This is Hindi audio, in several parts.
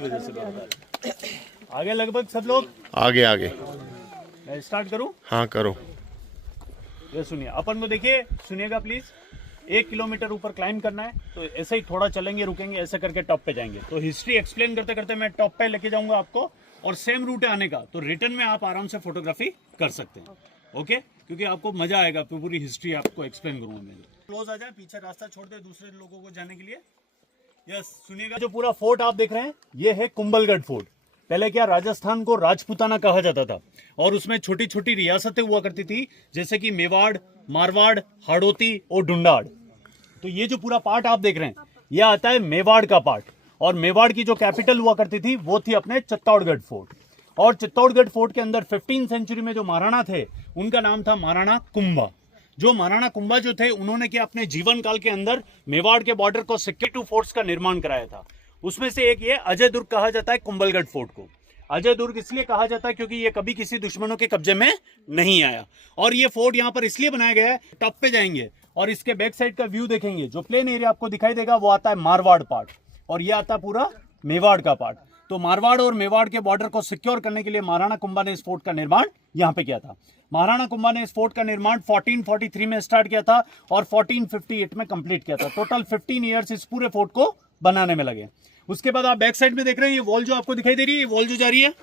वजह से आगे लगभग सब लोग आगे आगे मैं स्टार्ट करूं? हाँ करो। ये सुनिए, अपन को देखिए, सुनिएगा प्लीज। 1 किलोमीटर ऊपर क्लाइंब करना है, तो ऐसे ही थोड़ा चलेंगे, रुकेंगे, ऐसे करके टॉप पे जाएंगे। तो हिस्ट्री एक्सप्लेन करते करते मैं टॉप पे लेके जाऊंगा आपको, और सेम रूट है आने का, तो रिटर्न में आप आराम से फोटोग्राफी कर सकते हैं। ओके, क्योंकि आपको मजा आएगा, पूरी हिस्ट्री आपको एक्सप्लेन करूंगा मैं। क्लोज आ जाए, पीछे रास्ता छोड़ दे दूसरे लोगों को जाने के लिए। यस, सुनिएगा, जो पूरा फोर्ट आप देख रहे हैं, ये है कुंभलगढ़ फोर्ट। पहले क्या, राजस्थान को राजपूताना कहा जाता था, और उसमें छोटी छोटी रियासतें हुआ करती थी, जैसे कि मेवाड़, मारवाड़, हाड़ौती और ढूंढाड़। तो ये जो पूरा पार्ट आप देख रहे हैं, ये आता है मेवाड़ का पार्ट। और मेवाड़ की जो कैपिटल हुआ करती थी, वो थी अपने चित्तौड़गढ़ फोर्ट। और चित्तौड़गढ़ फोर्ट के अंदर 15वीं सेंचुरी में जो महाराणा थे, उनका नाम था महाराणा कुंभा। जो महाराणा कुंभा जो थे, उन्होंने क्या अपने जीवन काल के अंदर मेवाड़ के बॉर्डर को सिक्योरिटी फोर्ट्स का निर्माण कराया था। उसमें से एक ये अजय दुर्ग कहा जाता है कुंभलगढ़ फोर्ट को। अजय दुर्ग इसलिए कहा जाता है क्योंकि ये कभी किसी दुश्मनों के कब्जे में नहीं आया। और ये फोर्ट यहाँ पर इसलिए बनाया गया है, टॉप पे जाएंगे और इसके बैक साइड का व्यू देखेंगे, जो प्लेन एरिया आपको दिखाई देगा वो आता है मारवाड़ पार्ट, और ये आता है पूरा मेवाड़ का पार्ट। तो मारवाड़ और मेवाड़ के बॉर्डर को सिक्योर करने के लिए महाराणा कुंभा ने इस फोर्ट का निर्माण यहाँ पे किया था। महाराणा कुंभा ने इस फोर्ट का निर्माण 1443 में स्टार्ट किया था और 1458 में कंप्लीट किया था। टोटल 15 ईयर्स इस पूरे फोर्ट को बनाने में लगे। उसके बाद आप बैक साइड में देख रहे हैं, ये वॉल जो आपको दिखाई दे रही है, ये वॉल जो जा रही है,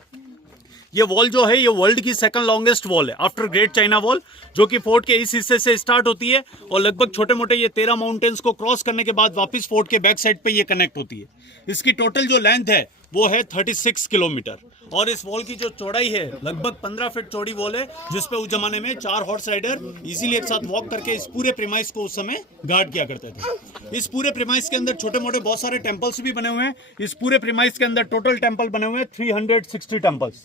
ये वॉल जो है, ये वर्ल्ड की सेकंड लॉन्गेस्ट वॉल है आफ्टर ग्रेट चाइना वॉल, जो कि फोर्ट के इस हिस्से से स्टार्ट होती है और लगभग छोटे मोटे ये 13 माउंटेन्स को क्रॉस करने के बाद वापस फोर्ट के बैक साइड पे ये कनेक्ट होती है। इसकी टोटल जो लेंथ है वो है 36 किलोमीटर, और इस वॉल की जो चौड़ाई है लगभग 15 फीट चौड़ी वॉल है, जिसपे उस जमाने में 4 हॉर्स राइडर इजीली एक साथ वॉक करके इस पूरे प्रीमाइस को उस समय गार्ड किया करते थे। इस पूरे प्रीमाइस के अंदर छोटे मोटे बहुत सारे टेम्पल्स भी बने हुए हैं। इस पूरे प्रीमाइस के अंदर टोटल टेम्पल बने हुए हैं 360 टेम्पल्स।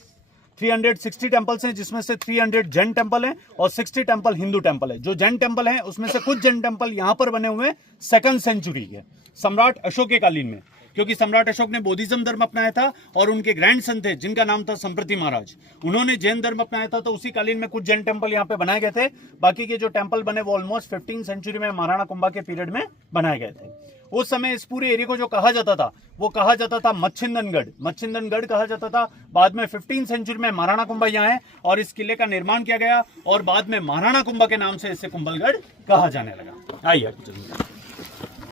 360 टेम्पल्स हैं, जिसमें से 300 जैन टेम्पल हैं और 60 टेम्पल हिंदू टेम्पल है। जो जैन टेम्पल हैं, उसमें से कुछ जैन टेम्पल यहाँ पर बने हुए हैं 2nd सेंचुरी के सम्राट अशोक के कालीन में, क्योंकि सम्राट अशोक ने बौद्धिज्म धर्म अपनाया था और उनके ग्रैंड सन थे जिनका नाम था संप्रति महाराज, उन्होंने जैन धर्म अपनाया था। तो उसी कालीन में कुछ जैन टेम्पल यहाँ पे बनाए गए थे। बाकी के जो टेम्पल बने वो ऑलमोस्ट 15वीं सेंचुरी में महाराणा कुंभा के पीरियड में बनाए गए थे। उस समय इस पूरे एरिया को जो कहा जाता था, वो कहा जाता था मच्छिंदनगढ़। मच्छिंदनगढ़ कहा जाता था। बाद में 15वीं सेंचुरी में महाराणा कुंभा यहाँ है और इस किले का निर्माण किया गया, और बाद में महाराणा कुंभा के नाम से इसे कुंभलगढ़ कहा जाने लगा। आइए